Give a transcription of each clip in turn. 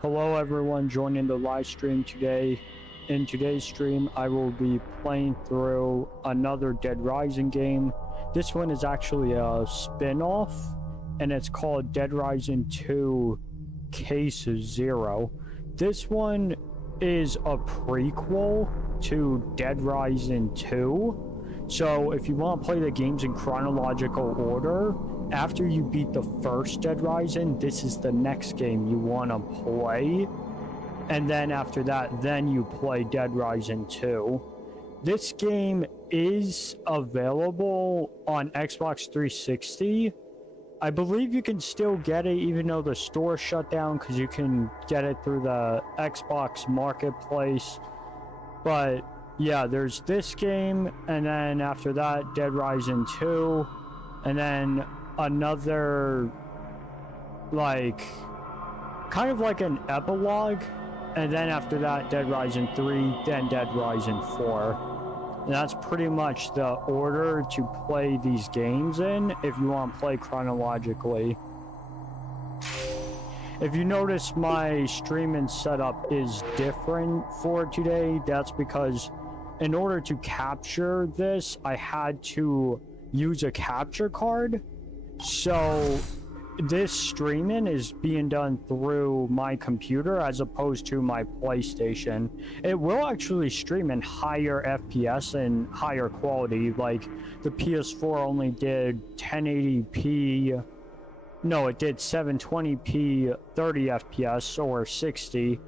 Hello everyone joining the live stream today. In today's stream, I will be playing through another Dead Rising game. This one is actually a spin-off, and it's called Dead Rising 2 Case Zero. This one is a prequel to Dead Rising 2. So if you want to play the games in chronological order, after you beat the first Dead Rising, this is the next game you want to play. And then after that, then you play Dead Rising 2. This game is available on Xbox 360. I believe you can still get it even though the store shut down, because you can get it through the Xbox Marketplace. But yeah, there's this game, and then after that, Dead Rising 2, and then another, like, kind of like an epilogue, and then after that, Dead Rising 3, then Dead Rising 4. And that's pretty much the order to play these games in if you want to play chronologically. If you notice, my streaming setup is different for today. That's because in order to capture this, I had to use a capture card. So this streaming is being done through my computer as opposed to my PlayStation. It will actually stream in higher FPS and higher quality. Like the PS4 only did 1080p. No, it did 720p 30 FPS or 60.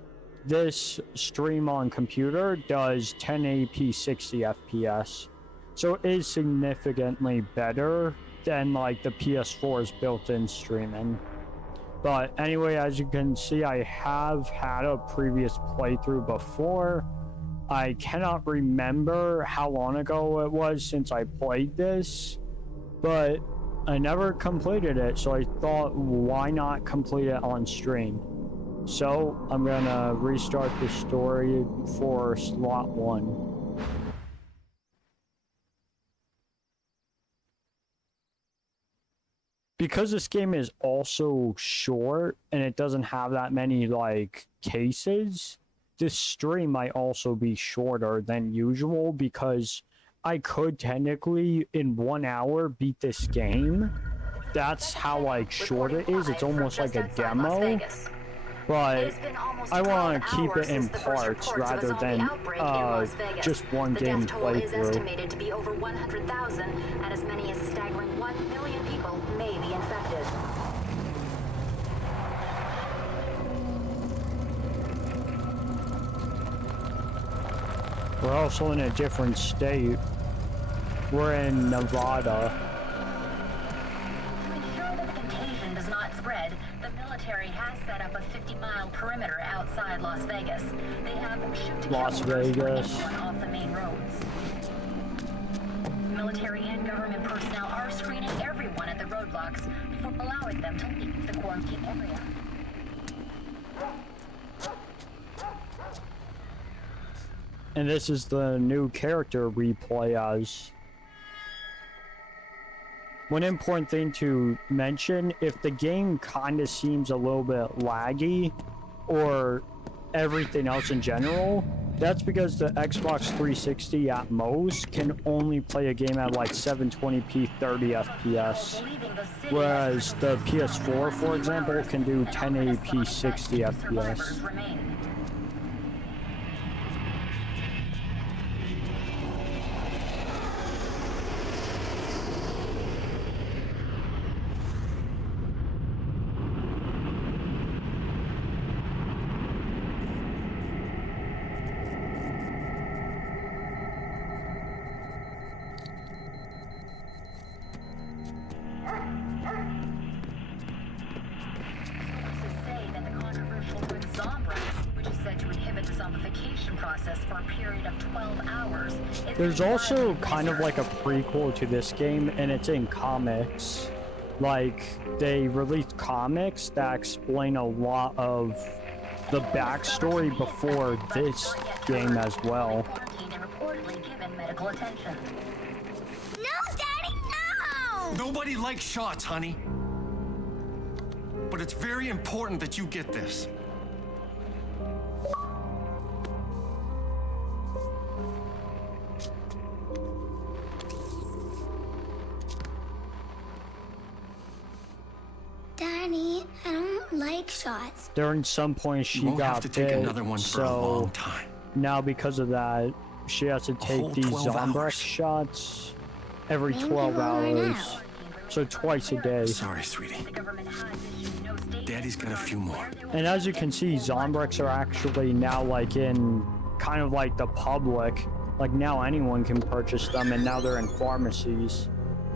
This stream on computer does 1080p 60 FPS. So it is significantly better than like the PS4's built-in streaming. But anyway, as you can see, I have had a previous playthrough before. I cannot remember how long ago it was since I played this, but I never completed it, so I thought, why not complete it on stream? So I'm gonna restart the story for slot 1. Because this game is also short and it doesn't have that many like cases, this stream might also be shorter than usual, because I could technically in 1 hour beat this game. That's how like short it is. It's almost like a demo. But I want to keep it in parts rather than just one game playthrough. Estimated to be over 100,000, and as many as a staggering 1 million people may be infected. We're also in a different state. We're in Nevada. To ensure that the contagion does not spread, the military has set up a 50-mile perimeter outside Las Vegas. They have Las Vegas off the main roads. Military and government personnel are screening everyone at the roadblocks before allowing them to leave the quarantine area. And this is the new character we play as. One important thing to mention, if the game kind of seems a little bit laggy, or everything else in general, that's because the Xbox 360 at most can only play a game at like 720p 30 FPS, whereas the PS4, for example, can do 1080p 60 FPS. There's also kind of like a prequel to this game, and it's in comics. Like, they released comics that explain a lot of the backstory before this game as well. No, Daddy, no! Nobody likes shots, honey. But it's very important that you get this. shots. During some point she You won't got have to take bit, another one for a long so time. now because of that, she has to take whole these 12 Zombrex hours. shots every Maybe 12 we'll run hours. out. So twice a day. Sorry, sweetie. The government has issued no statement Daddy's got a few regarding more. where they will And as you be can see, or what Zombrex are actually now like in kind of like the public. Like now anyone can purchase them, and now they're in pharmacies,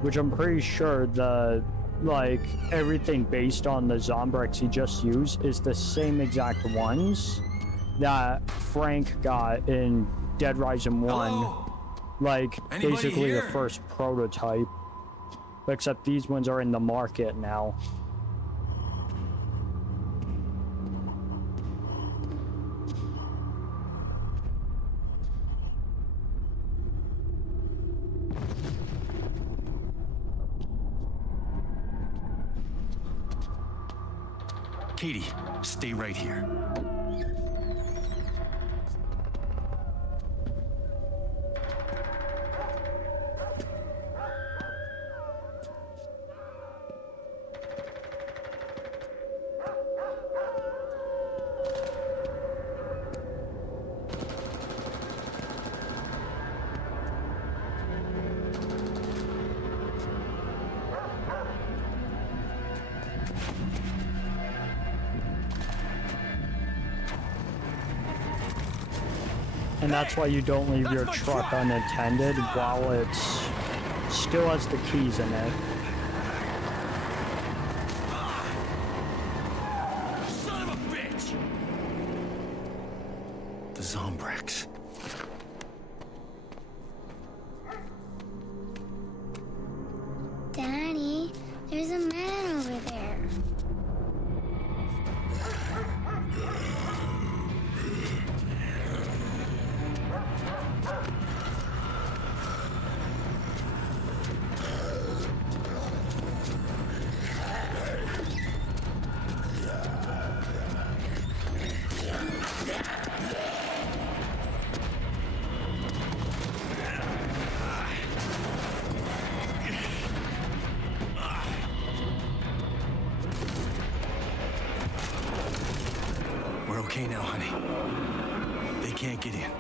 which I'm pretty sure the like everything based on the Zombrex he just used is the same exact ones that Frank got in Dead Rising 1. Hello? Like Anybody basically the here? first prototype. Except these ones are in the market now. Katie, stay right here. And that's why you don't leave your That's my truck truck. unattended while it's still has the keys in it. Son of a bitch! The Zombrex. Daddy, there's a man over there. We're okay now, honey. They can't get in.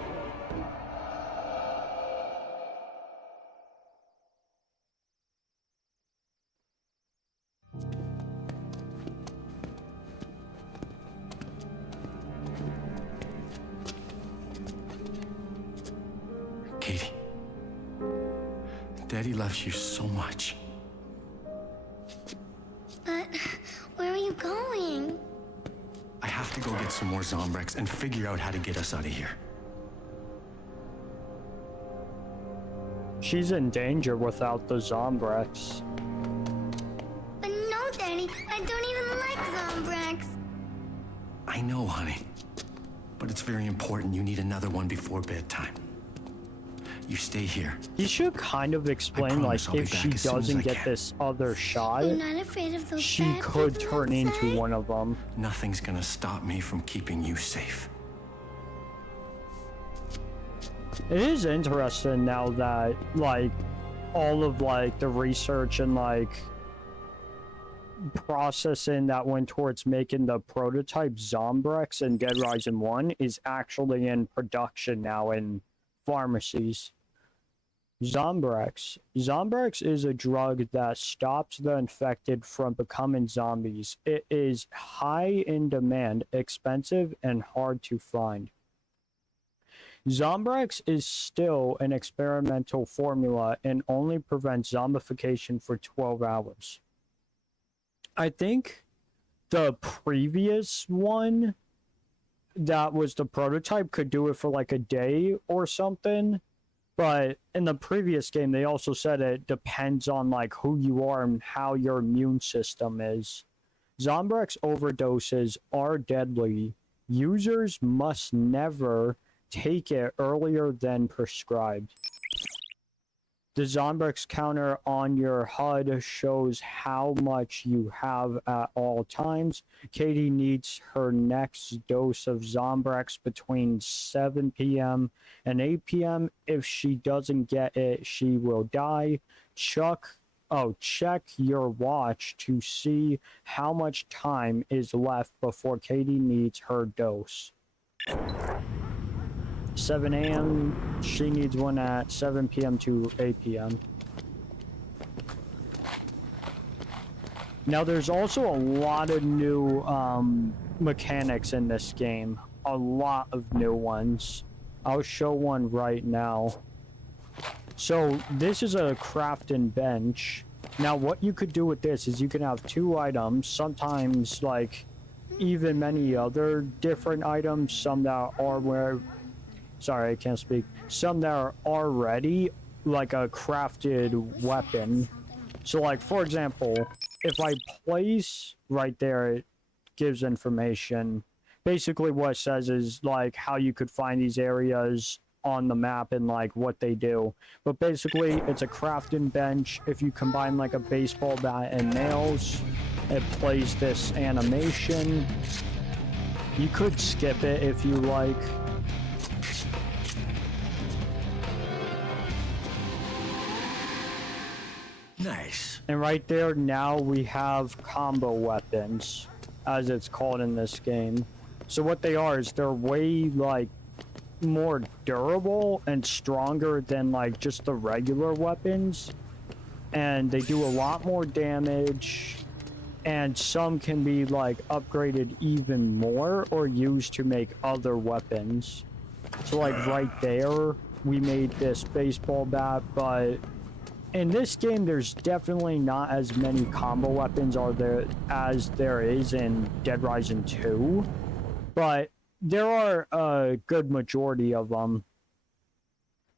Katie, Daddy loves you so much. But where are you going? I have to go get some more Zombrex and figure out how to get us out of here. She's in danger without the Zombrex. But no, Daddy, I don't even like Zombrex. I know, honey. But it's very important. You need another one before bedtime. You stay here. You should kind of explain, like, promise I'll be if back she as soon as doesn't I get can. this other shot, You're not afraid of those she bad could people turn into outside? one of them. Nothing's gonna stop me from keeping you safe. It is interesting now that, like, all of, like, the research and, like, processing that went towards making the prototype Zombrex in Dead Rising 1 is actually in production now in pharmacies. Zombrex. Zombrex is a drug that stops the infected from becoming zombies. It is high in demand, expensive, and hard to find. Zombrex is still an experimental formula and only prevents zombification for 12 hours. I think the previous one that was the prototype could do it for like a day or something. But in the previous game, they also said it depends on like who you are and how your immune system is. Zombrex overdoses are deadly. Users must never take it earlier than prescribed. The Zombrex counter on your HUD shows how much you have at all times. Katie needs her next dose of Zombrex between 7 p.m. and 8 p.m. If she doesn't get it, she will die. Chuck Oh, check your watch to see how much time is left before Katie needs her dose. 7 a.m. She needs one at 7 p.m. to 8 p.m. Now, there's also a lot of new mechanics in this game. A lot of new ones. I'll show one right now. So, this is a crafting bench. Now, what you could do with this is you can have 2 items, sometimes, like, even many other different items, some that are where... Sorry, I can't speak. Some that are already, like, a crafted weapon. So, like, for example, if I place right there, it gives information. Basically, what it says is, like, how you could find these areas on the map and, like, what they do. But basically, it's a crafting bench. If you combine, like, a baseball bat and nails, it plays this animation. You could skip it if you like. Nice. And right there, now we have combo weapons, as it's called in this game. So what they are is they're way, like, more durable and stronger than, like, just the regular weapons. And they do a lot more damage. And some can be, like, upgraded even more or used to make other weapons. So, like, right there, we made this baseball bat, but... in this game, there's definitely not as many combo weapons as there is in Dead Rising 2, but there are a good majority of them.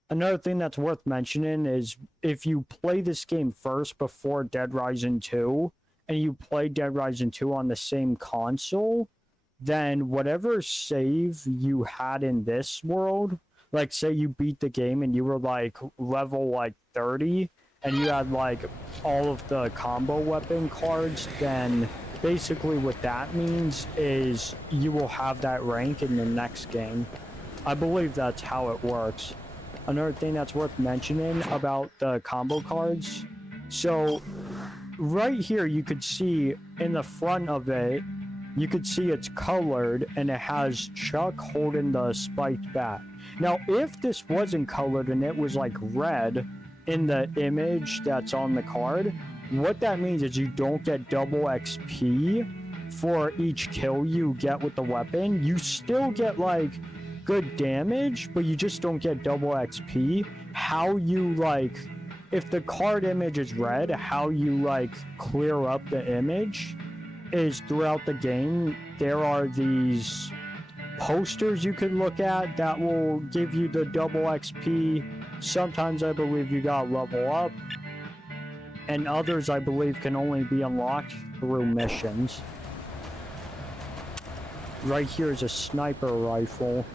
Another thing that's worth mentioning is if you play this game first before Dead Rising 2, and you play Dead Rising 2 on the same console, then whatever save you had in this world, like say you beat the game and you were like level like 30, and you had like all of the combo weapon cards, then basically what that means is you will have that rank in the next game. I believe that's how it works. Another thing that's worth mentioning about the combo cards, so right here you could see in the front of it, you could see it's colored and it has Chuck holding the spiked bat. Now if this wasn't colored and it was like red in the image that's on the card, what that means is you don't get double XP for each kill you get with the weapon. You still get like good damage, but you just don't get double XP. How you like, if the card image is red, how you like clear up the image is throughout the game there are these posters you could look at that will give you the double XP. Sometimes I believe you gotta level up, and others I believe can only be unlocked through missions. Right here is a sniper rifle.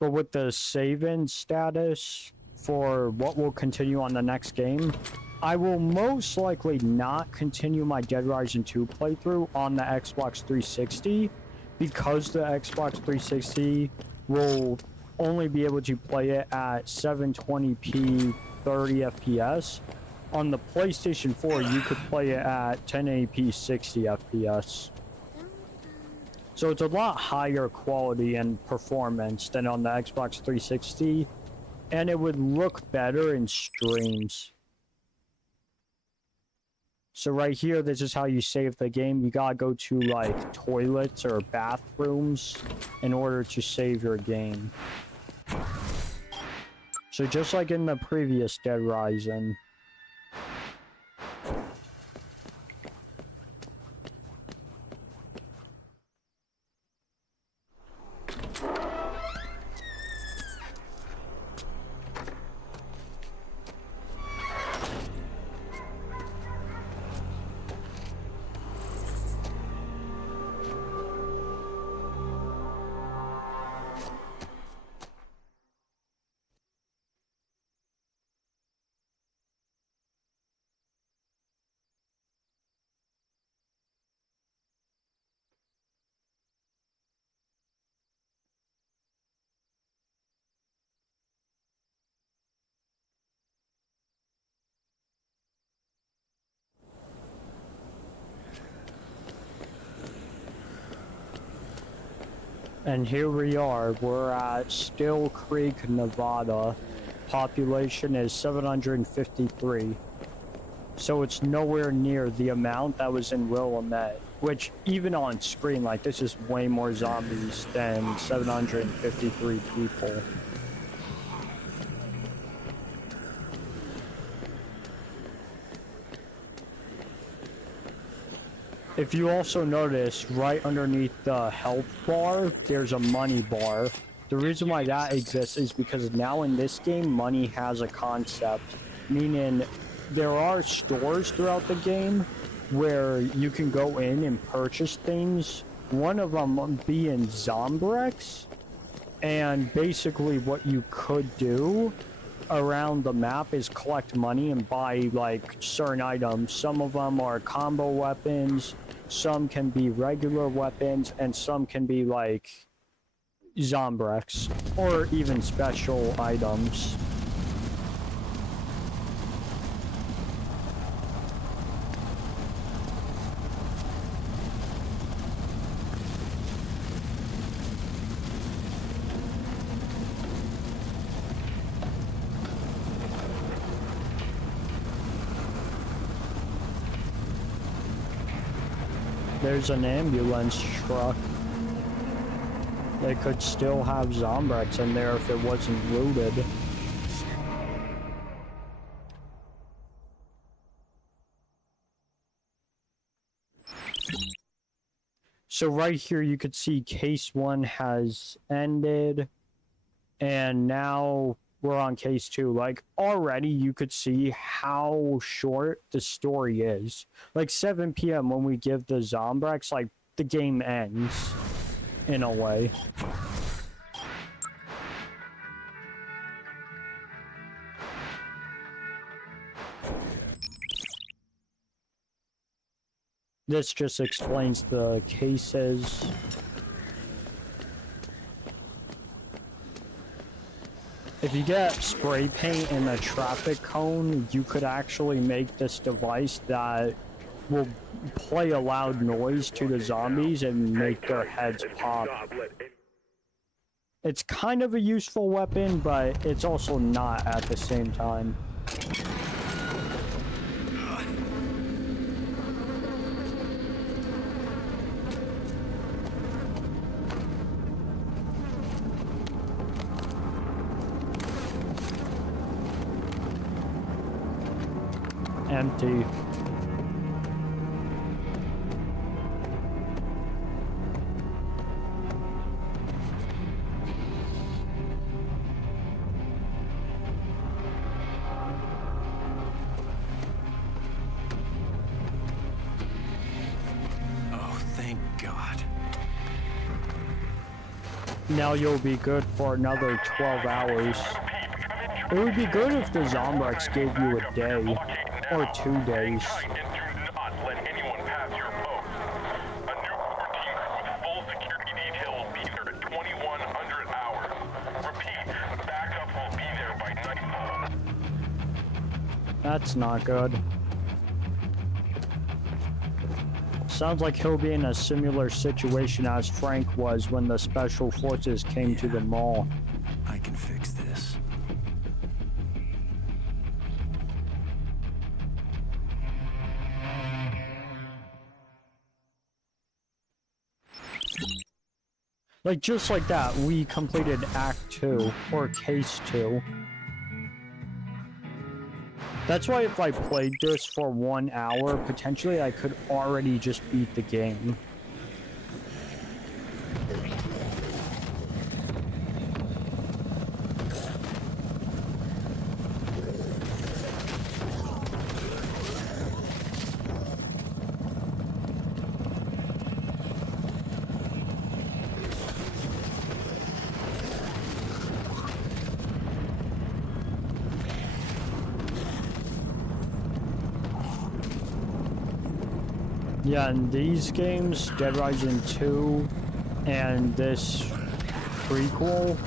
But with the save-in status for what will continue on the next game, I will most likely not continue my Dead Rising 2 playthrough on the Xbox 360 because the Xbox 360 will only be able to play it at 720p 30 FPS. On the PlayStation 4, you could play it at 1080p 60 FPS. So it's a lot higher quality and performance than on the Xbox 360, and it would look better in streams. So right here, this is how you save the game. You gotta go to like toilets or bathrooms in order to save your game. So just like in the previous Dead Rising. And here we are. We're at Still Creek, Nevada. Population is 753. So it's nowhere near the amount that was in Willamette. Which, even on screen, like, this is way more zombies than 753 people. If you also notice, right underneath the health bar, there's a money bar. The reason why that exists is because now in this game, money has a concept. Meaning, there are stores throughout the game where you can go in and purchase things. One of them being Zombrex. And basically what you could do around the map is collect money and buy, like, certain items. Some of them are combo weapons, some can be regular weapons, and some can be, like, Zombrex, or even special items. There's an ambulance truck. They could still have Zombrex in there if it wasn't looted. So right here you could see case 1 has ended, and now we're on case 2. Like, already you could see how short the story is. Like, 7 p.m. when we give the Zombrex, like, the game ends, in a way. This just explains the cases. If you get spray paint in a traffic cone, you could actually make this device that will play a loud noise to the zombies and make their heads pop. It's kind of a useful weapon, but it's also not at the same time. Empty. Oh, thank God. Now you'll be good for another 12 hours. It would be good if the Zombrex gave you a day. Or 2 days. And do not let anyone pass your post. A new core team with full security detail will be there at 2100 hours. Repeat, backup will be there by nightfall. That's not good. Sounds like he'll be in a similar situation as Frank was when the special forces came to the mall. I can fix this. Like, just like that, we completed Act 2, or Case 2. That's why if I played this for 1 hour, potentially I could already just beat the game. Yeah, in these games, Dead Rising 2 and this prequel,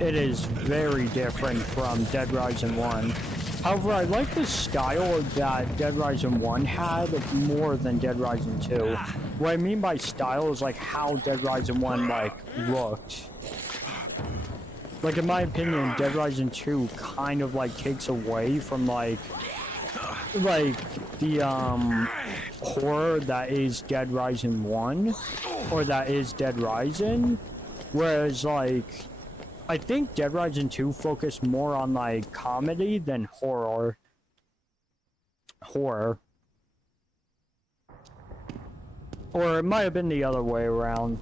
it is very different from Dead Rising 1. However, I like the style that Dead Rising 1 had more than Dead Rising 2. What I mean by style is like how Dead Rising 1 like looked. Like in my opinion, Dead Rising 2 kind of like takes away from like the horror that is Dead Rising 1 or that is Dead Rising, whereas like I think Dead Rising 2 focused more on like comedy than horror. Or it might have been the other way around.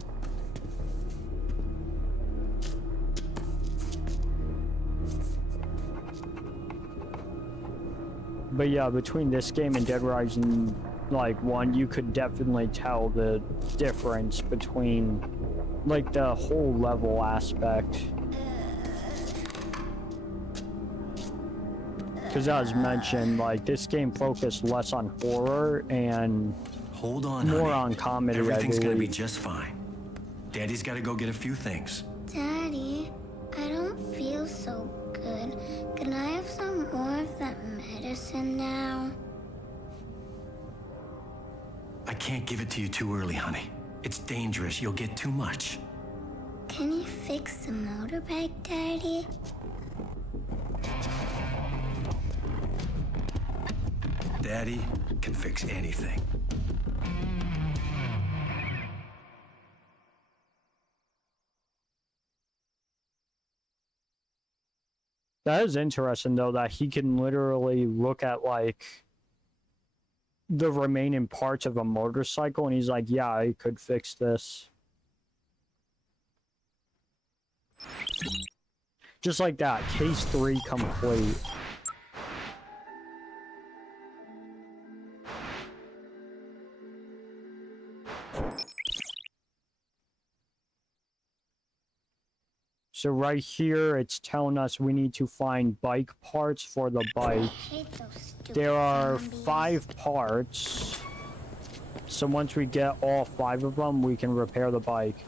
But yeah, between this game and Dead Rising like 1, you could definitely tell the difference between like the whole level aspect. Because as mentioned, like this game focused less on horror and Hold on, more honey. on comedy. Everything's gonna be just fine. Daddy's gotta go get a few things. Daddy, I don't feel so good. Can I have some more of that medicine now? I can't give it to you too early, honey. It's dangerous. You'll get too much. Can you fix the motorbike, Daddy? Daddy can fix anything. That is interesting though, that he can literally look at like the remaining parts of a motorcycle and he's like, yeah, I could fix this. Just like that, case 3 complete. So right here, it's telling us we need to find bike parts for the bike. I hate those stupid There are zombies. 5 parts. So once we get all 5 of them, we can repair the bike.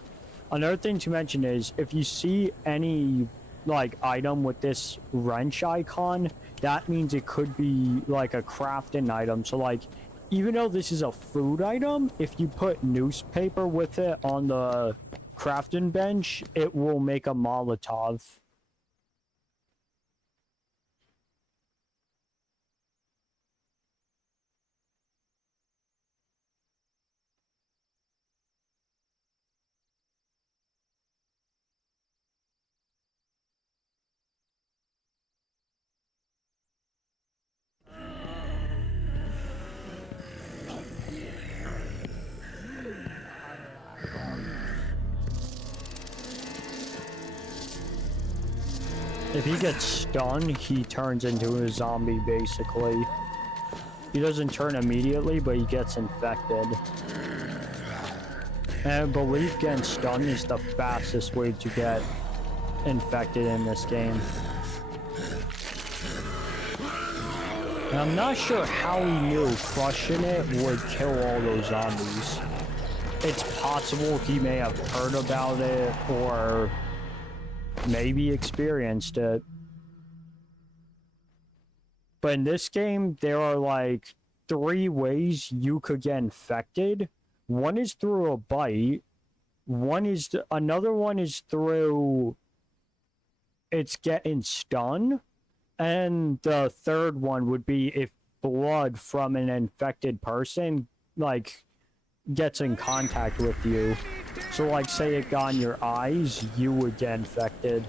Another thing to mention is, if you see any like item with this wrench icon, that means it could be like a crafting item. So like, even though this is a food item, if you put newspaper with it on the crafting bench, it will make a Molotov. If he gets stunned, he turns into a zombie, basically. He doesn't turn immediately, but he gets infected. And I believe getting stunned is the fastest way to get infected in this game. And I'm not sure how he knew crushing it would kill all those zombies. It's possible he may have heard about it, or maybe experienced it. But in this game, there are like 3 ways you could get infected. One is through a bite. Another one is through it's getting stunned. And the third one would be if blood from an infected person like gets in contact with you. So like, say it got in your eyes, you would get infected.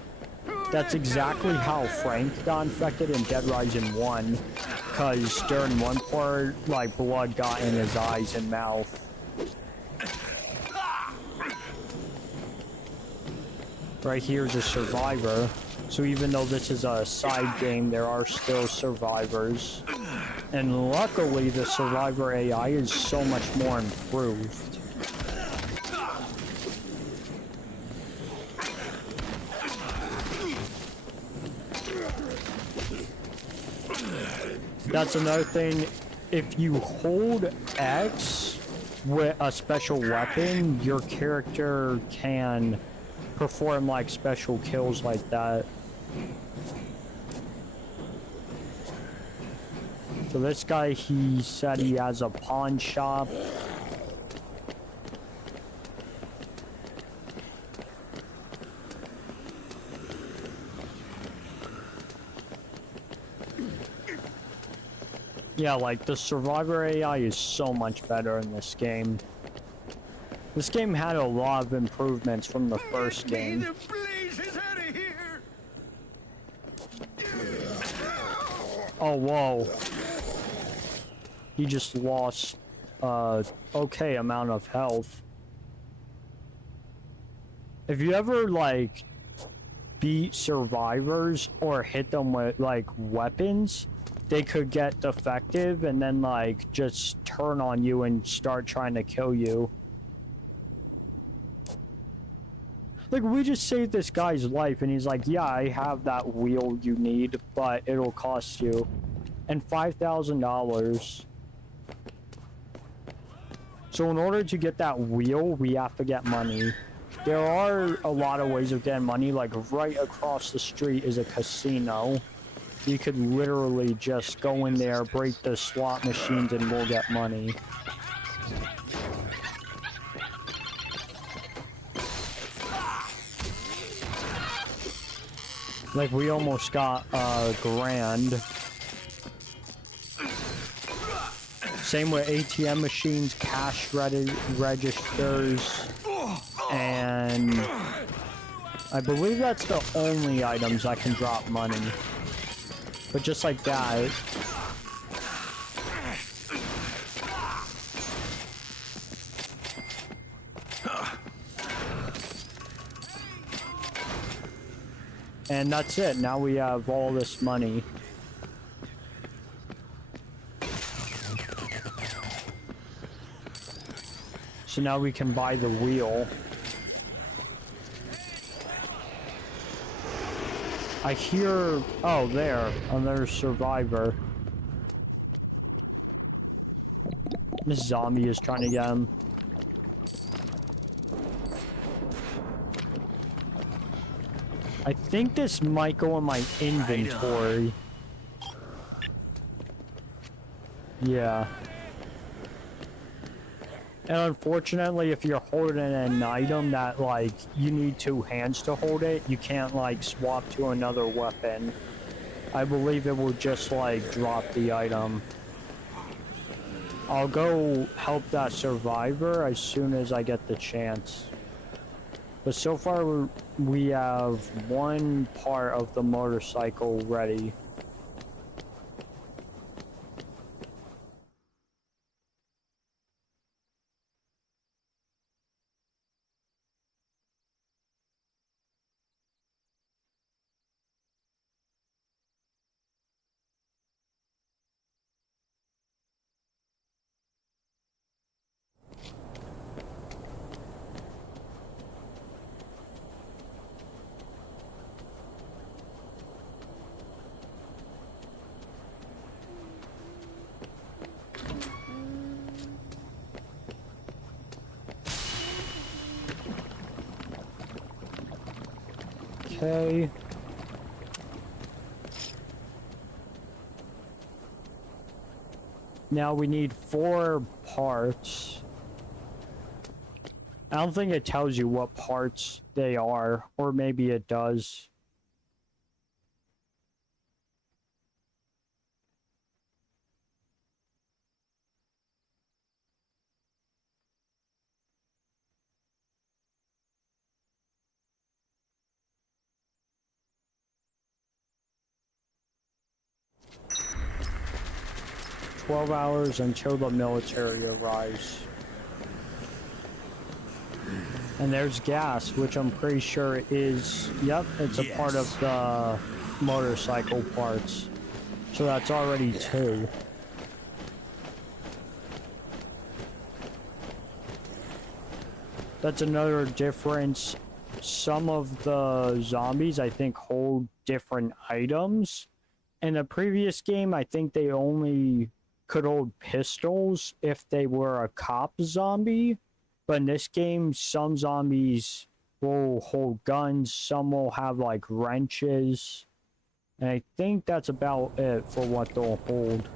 That's exactly how Frank got infected in Dead Rising 1, because during one part, like, blood got in his eyes and mouth. Right here's a survivor. So even though this is a side game, there are still survivors. And luckily, the survivor AI is so much more improved. That's another thing. If you hold X with a special weapon, your character can perform like special kills like that. So this guy, he said he has a pawn shop. Yeah, like, the Survivor AI is so much better in this game. This game had a lot of improvements from the first game. Oh, whoa. He just lost okay amount of health. If you ever, like, beat survivors or hit them with, like, weapons, they could get defective and then, like, just turn on you and start trying to kill you. Like, we just saved this guy's life, and he's like, yeah, I have that wheel you need, but it'll cost you. And $5,000. So in order to get that wheel, we have to get money. There are a lot of ways of getting money, like right across the street is a casino. You could literally just go in there, break the slot machines, and we'll get money. Like, we almost got a grand. Same with ATM machines, cash registers, and I believe that's the only items I can drop money. But just like that. And that's it. Now we have all this money. So now we can buy the wheel. I hear... Oh, there. Another survivor. This zombie is trying to get him. I think this might go in my inventory. Yeah. And unfortunately, if you're holding an item that, like, you need two hands to hold it, you can't, like, swap to another weapon. I believe it will just, like, drop the item. I'll go help that survivor as soon as I get the chance. But so far, we have one part of the motorcycle ready. Okay. Now we need 4 parts. I don't think it tells you what parts they are, or maybe it does. "12 hours until the military arrives." And there's gas, which I'm pretty sure is... Yep, it's a part of the motorcycle parts. So that's already 2. That's another difference. Some of the zombies, I think, hold different items. In the previous game, I think they only could hold pistols if they were a cop zombie. But in this game, some zombies will hold guns, some will have, like, wrenches. And I think that's about it for what they'll hold.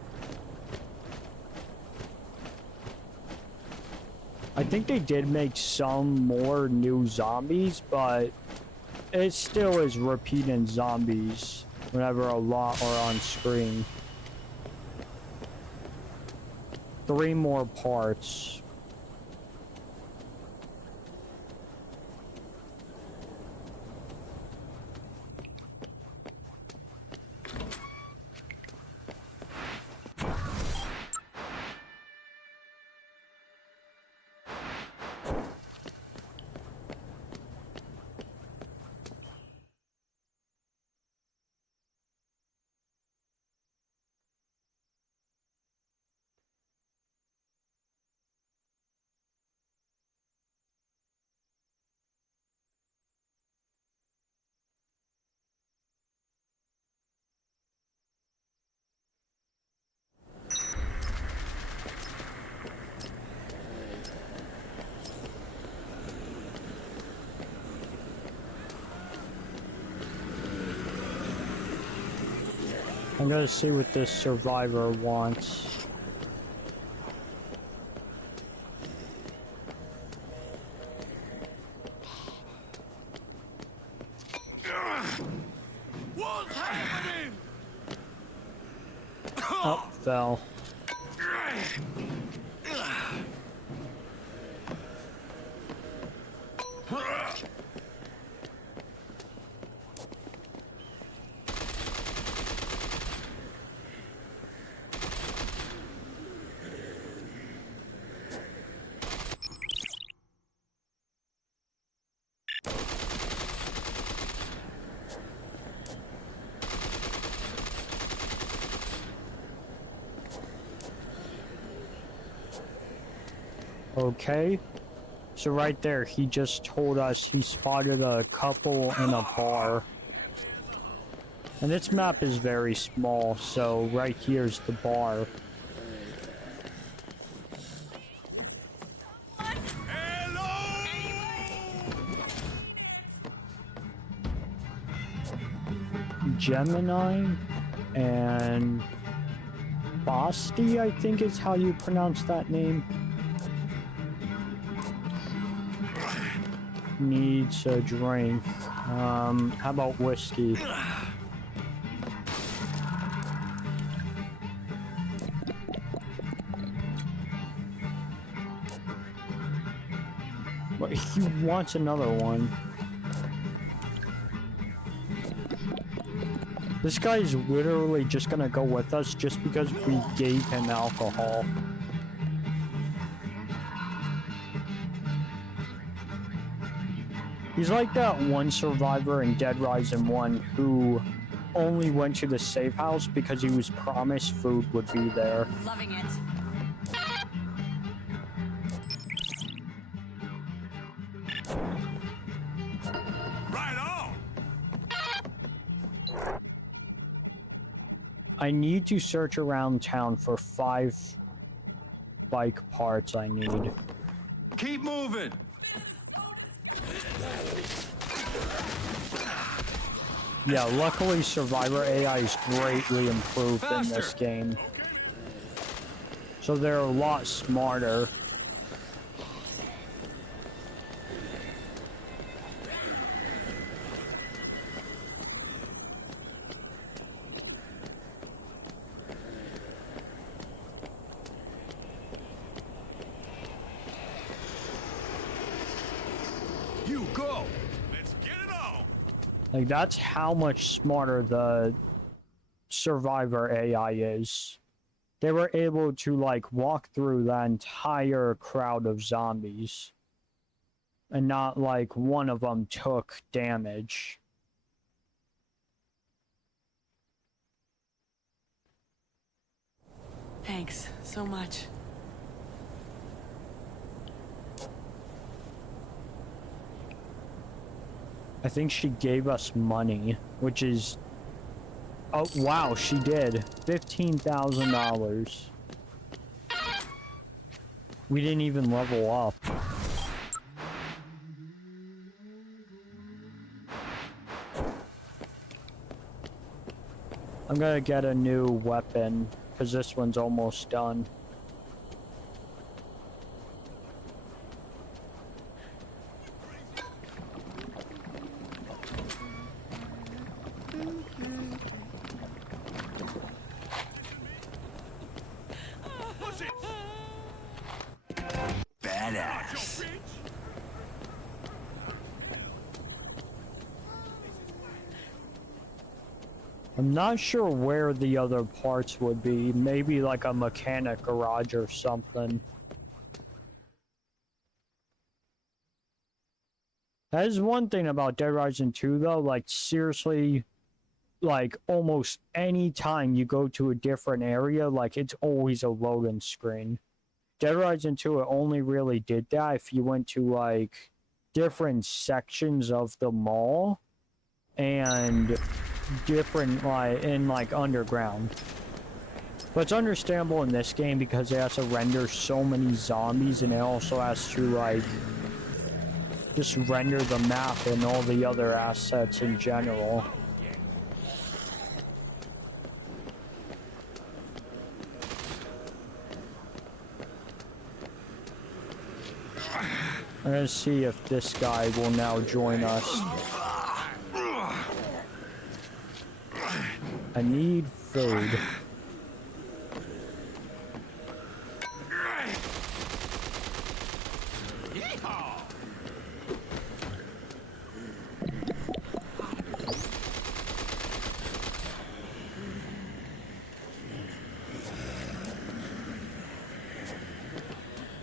I think they did make some more new zombies, but it still is repeating zombies whenever a lot are on screen. 3 more parts. I'm gonna see what this survivor wants. What's happening? Oh, fell. Okay, so right there, he just told us he spotted a couple in a bar. And this map is very small, so right here's the bar. Gemini and Basti, I think is how you pronounce that name. Needs a drink. How about whiskey? But he wants another one. This guy is literally just gonna go with us just because we gave him alcohol. He's like that one survivor in Dead Rising 1 who only went to the safe house because he was promised food would be there. Loving it. Right on. I need to search around town for 5 bike parts I need. Keep moving. Yeah, luckily Survivor AI is greatly improved in this game. So they're a lot smarter. You go. Let's get it on. Like, that's how much smarter the Survivor AI is. They were able to, like, walk through the entire crowd of zombies. And not, like, one of them took damage. Thanks so much. I think she gave us money, which is... Oh, wow, she did. $15,000. We didn't even level up. I'm gonna get a new weapon, because this one's almost done. badass. I'm not sure where the other parts would be. Maybe like a mechanic garage or something. That is one thing about Dead Rising 2 though, like seriously, like almost any time you go to a different area, like it's always a loading screen. Dead Rising 2, it only really did that if you went to like different sections of the mall and different like in like underground. But it's understandable in this game because it has to render so many zombies, and it also has to like just render the map and all the other assets in general. I'm gonna see if this guy will now join us. I need food.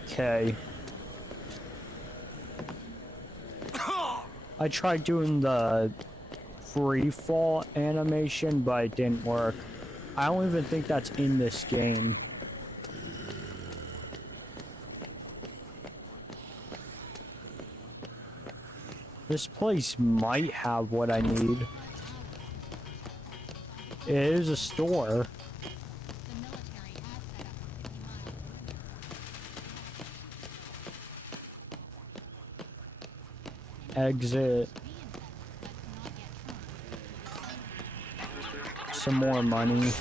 Okay. I tried doing the free fall animation, but it didn't work. I don't even think that's in this game. This place might have what I need. It is a store. Exit. Some more money.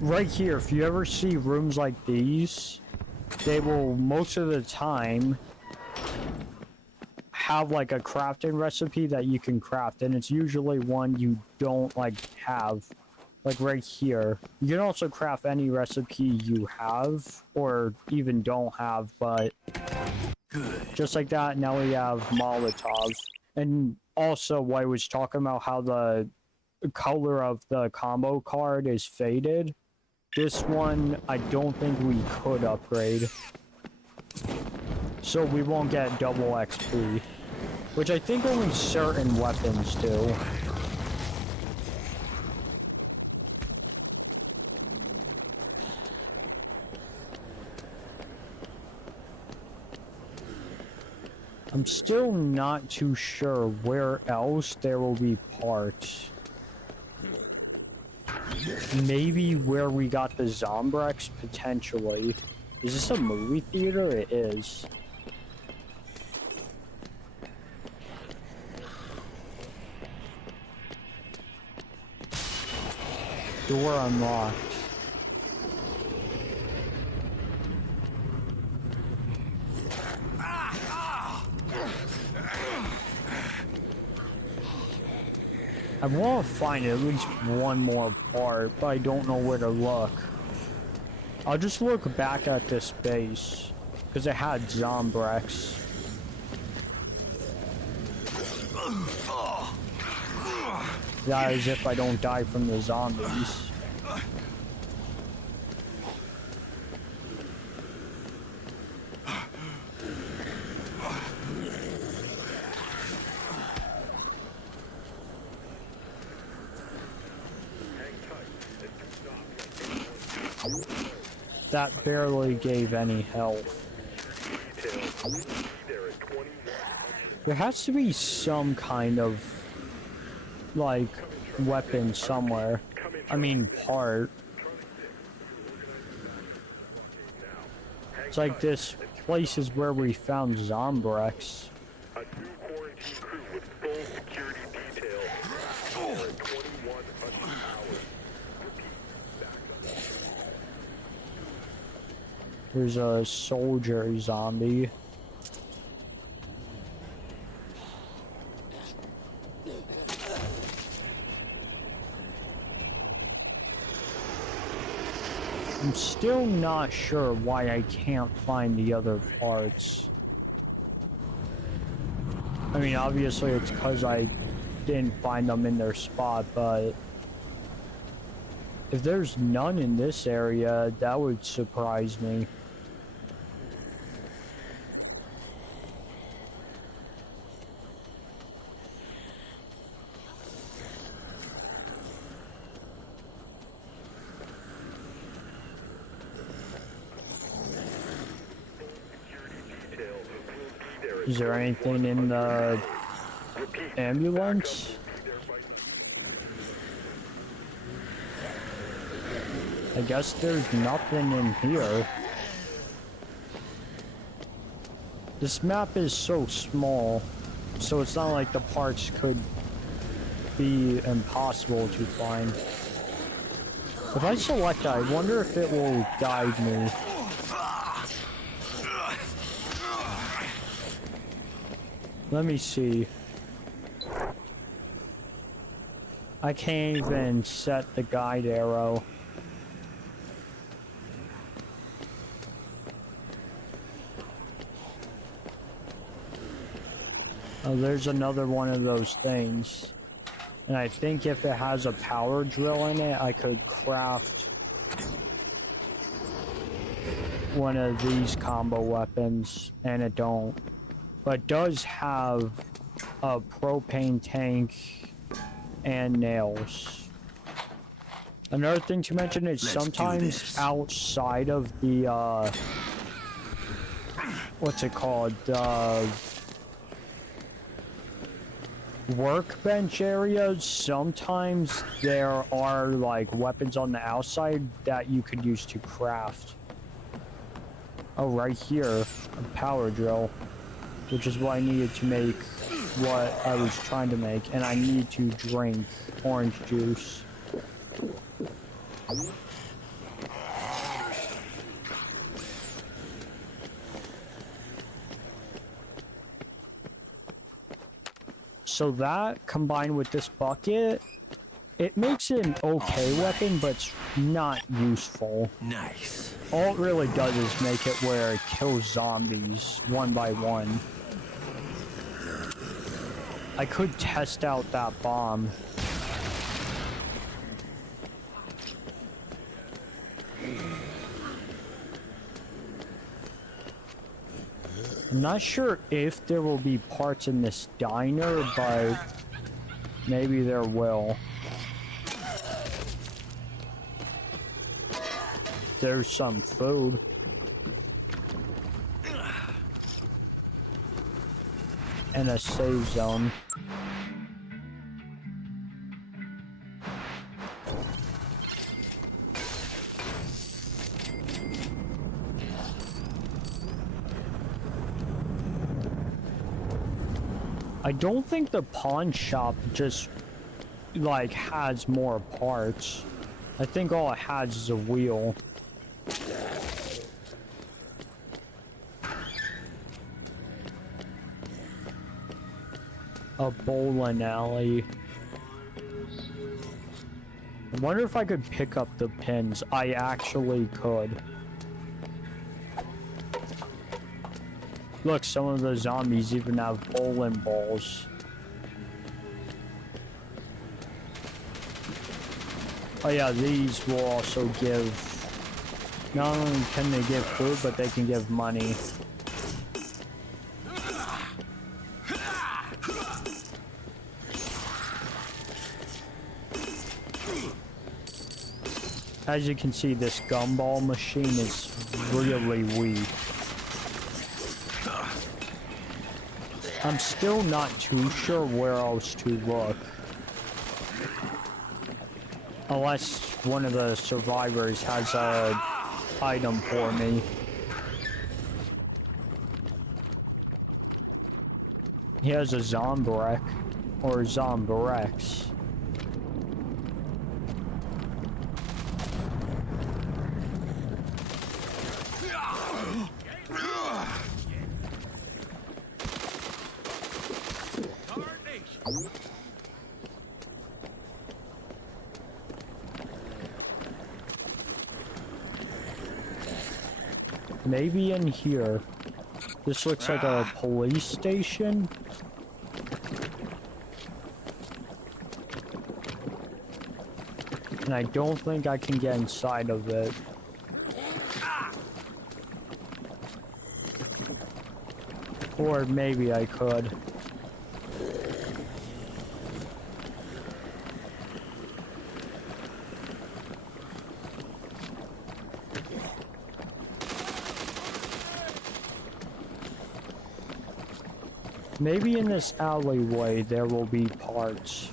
Right here, if you ever see rooms like these, they will most of the time have like a crafting recipe that you can craft, and it's usually one you don't like have, like right here. You can also craft any recipe you have or even don't have, but good. Just like that, now we have Molotov. And also what I was talking about, how the color of the combo card is faded. This one I don't think we could upgrade, so we won't get double XP. Which I think only certain weapons do. I'm still not too sure where else there will be parts. Maybe where we got the Zombrex, potentially. Is this a movie theater? It is. Door unlocked. I want to find at least one more part, but I don't know where to look. I'll just look back at this base, because it had Zombrex. That is if I don't die from the zombies. That barely gave any health. There has to be some kind of like weapon somewhere. I mean part. It's like this place is where we found Zombrex. A new quarantine crew with full security detail. Over 2100 hours. Repeat, backup. There's a soldier zombie. I'm still not sure why I can't find the other parts. I mean, obviously it's because I didn't find them in their spot, but if there's none in this area, that would surprise me. Is there anything in the ambulance? I guess there's nothing in here. This map is so small, so it's not like the parts could be impossible to find. If I select that, I wonder if it will guide me. Let me see. I can't even set the guide arrow. Oh, there's another one of those things. And I think if it has a power drill in it, I could craft one of these combo weapons, and it don't. But it does have a propane tank and nails. Another thing to mention is sometimes outside of the, what's it called? Workbench areas, sometimes there are like weapons on the outside that you could use to craft. Oh, right here, a power drill, which is what I needed to make what I was trying to make, and I need to drink orange juice. So that, combined with this bucket, it makes it an okay weapon, but it's not useful. Nice. All it really does is make it where it kills zombies one by one. I could test out that bomb. I'm not sure if there will be parts in this diner, but maybe there will. There's some food. And a save zone. I don't think the pawn shop just, like, has more parts. I think all it has is a wheel. A bowling alley. I wonder if I could pick up the pins. I actually could. Look, some of the zombies even have bowling balls. Oh yeah, these will also give... Not only can they give food, but they can give money. As you can see, this gumball machine is really weak. I'm still not too sure where else to look. Unless one of the survivors has a item for me. He has a Zombrek or Zombrex. Maybe in here. This looks like a police station. And I don't think I can get inside of it. Or maybe I could. Maybe in this alleyway there will be parts.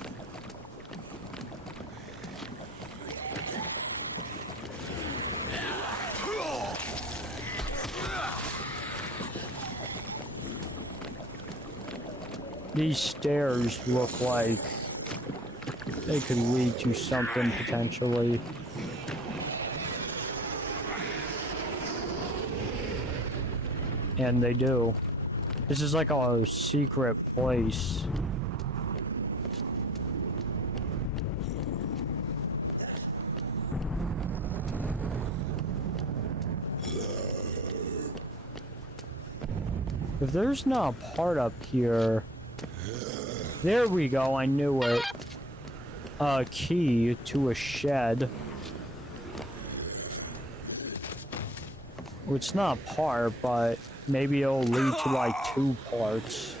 These stairs look like they could lead to something potentially. And they do. This is like a secret place. If there's not a part up here... There we go, I knew it. A key to a shed. Well, it's not a part, but maybe it'll lead to like 2 parts.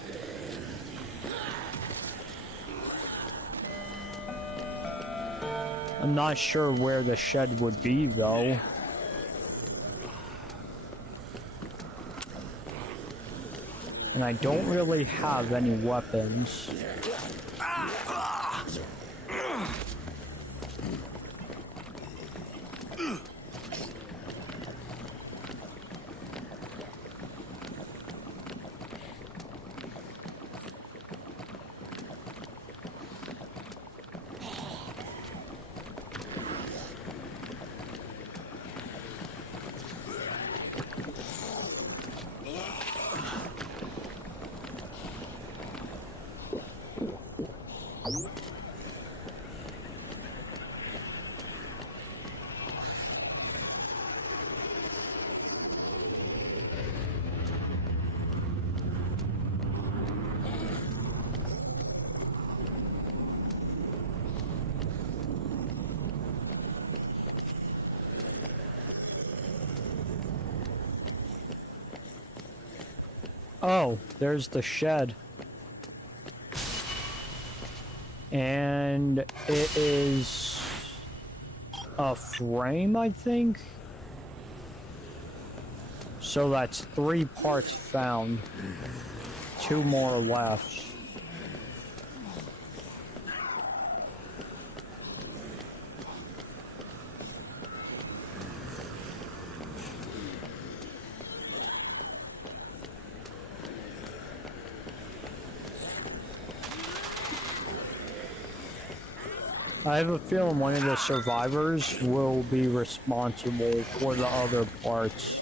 I'm not sure where the shed would be though. And I don't really have any weapons. Oh, there's the shed. And it is a frame, I think. So that's 3 parts found. 2 more left. I have a feeling one of the survivors will be responsible for the other parts.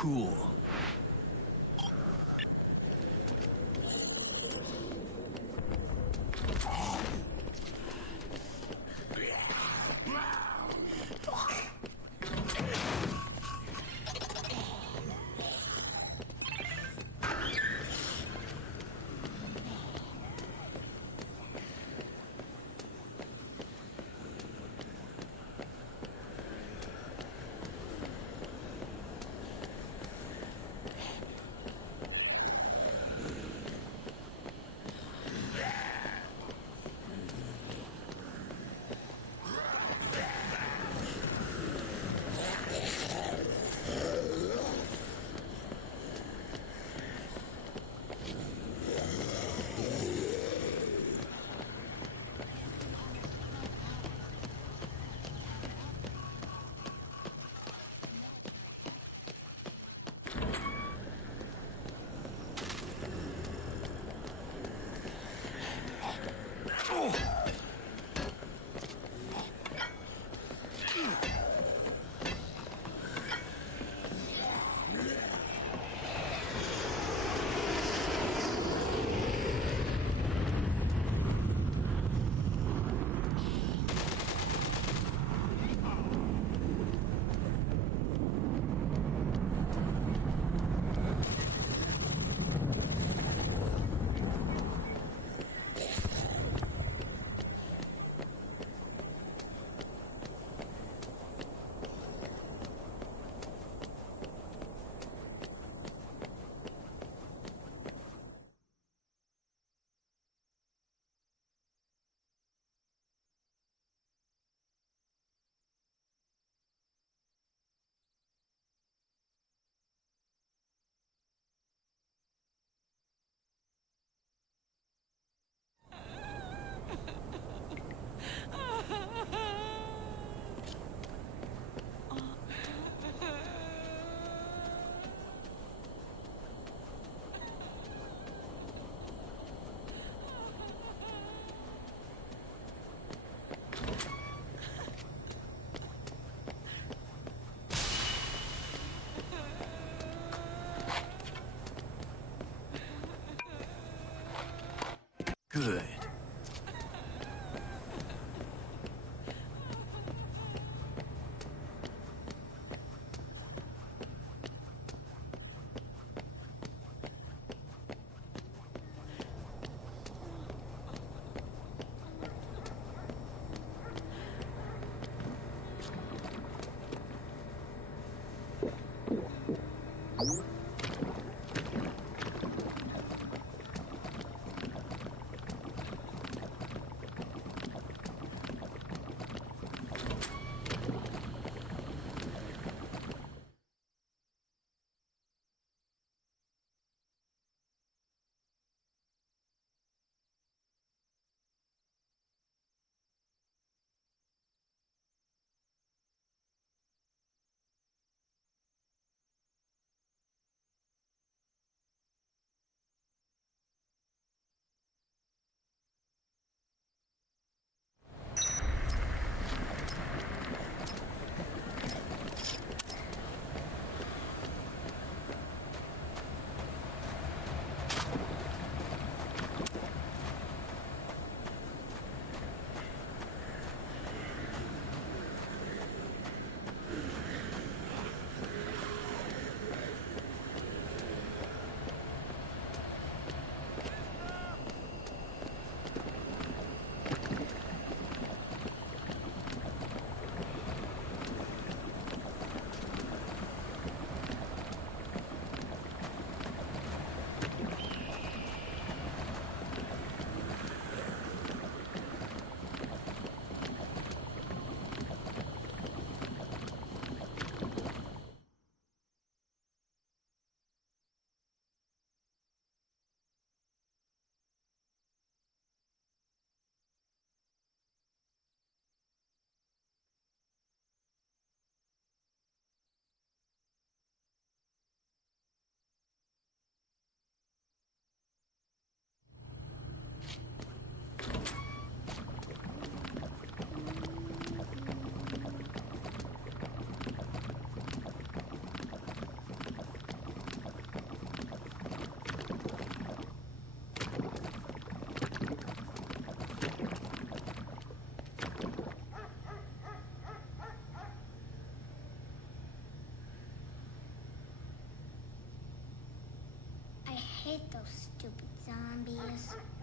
Cool. Good. hate those stupid zombies.